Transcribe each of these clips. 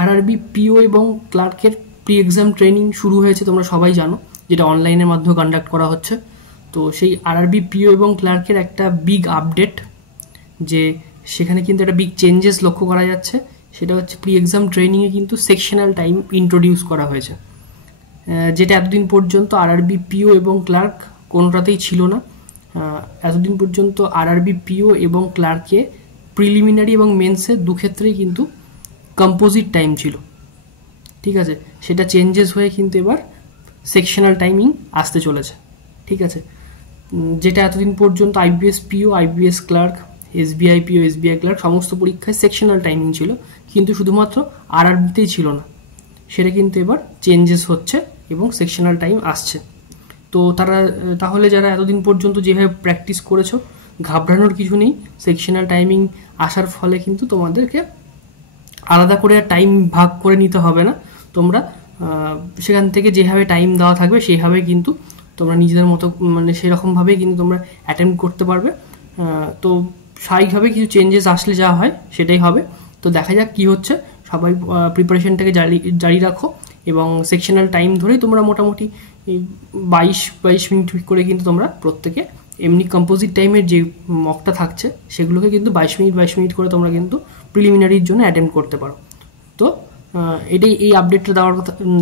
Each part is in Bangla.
আরআরবি পিও এবং ক্লার্কের প্রি এক্সাম ট্রেনিং শুরু হয়েছে, তোমরা সবাই জানো, যেটা অনলাইনের মাধ্যমে কন্ডাক্ট করা হচ্ছে। তো সেই আরআরবি পিও এবং ক্লার্কের একটা বিগ আপডেট, যে সেখানে কিন্তু একটা বিগ চেঞ্জেস লক্ষ্য করা যাচ্ছে। সেটা হচ্ছে প্রি এক্সাম ট্রেনিংয়ে কিন্তু সেকশনাল টাইম ইন্ট্রোডিউস করা হয়েছে, যেটা এতদিন পর্যন্ত আরআরবি পিও এবং ক্লার্ক কোনোটাতেই ছিল না। এতদিন পর্যন্ত আরআরবি পিও এবং ক্লার্কে প্রিলিমিনারি এবং মেন্সে দুক্ষেত্রেই কিন্তু কম্পোজিট টাইম ছিল, ঠিক আছে। সেটা চেঞ্জেস হয়ে কিন্তু এবার সেকশনাল টাইমিং আসতে চলেছে, ঠিক আছে। যেটা এতদিন পর্যন্ত IBS PO, IBS clerk, SBI PO, SBI clerk সমস্ত পরীক্ষায় সেকশনাল টাইমিং ছিল, কিন্তু শুধুমাত্র আরআরবিতেই ছিল না। সেটা কিন্তু এবার চেঞ্জেস হচ্ছে এবং সেকশনাল টাইম আসছে। তো তাহলে যারা এতদিন পর্যন্ত যেভাবে প্র্যাকটিস করেছো, ঘাবড়ানোর কিছু নেই। সেকশনাল টাইমিং আসার ফলে কিন্তু তোমাদেরকে আলাদা করে টাইম ভাগ করে নিতে হবে না। তোমরা সেখান থেকে যেভাবে টাইম দেওয়া থাকবে সেইভাবে কিন্তু তোমরা নিজেদের মতো, মানে সেরকমভাবেই কিন্তু তোমরা অ্যাটেম্প করতে পারবে। তো স্বাভাবিকভাবে কিছু চেঞ্জেস আসলে যা হয় সেটাই হবে। তো দেখা যাক কি হচ্ছে। সবাই প্রিপারেশনটাকে জারি রাখো এবং সেকশনাল টাইম ধরেই তোমরা মোটামুটি 22 মিনিট করে কিন্তু তোমরা প্রত্যেকে এমনি কম্পোজিট টাইমের যে মকটা থাকছে সেগুলোকে কিন্তু 22 মিনিট করে তোমরা কিন্তু প্রিলিমিনারির জন্য অ্যাটেম্প করতে পারো। তো এটাই এই আপডেটটা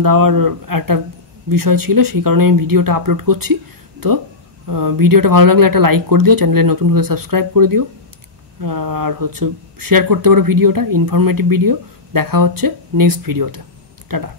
দেওয়ার একটা বিষয় ছিল, সেই কারণে আমি ভিডিওটা আপলোড করছি। তো ভিডিওটা ভালো লাগলে একটা লাইক করে দিও, চ্যানেলে নতুন হলে সাবস্ক্রাইব করে দিও, আর হচ্ছে শেয়ার করতে পারো ভিডিওটা, ইনফরমেটিভ ভিডিও। দেখা হচ্ছে নেক্সট ভিডিওতে। টাটা।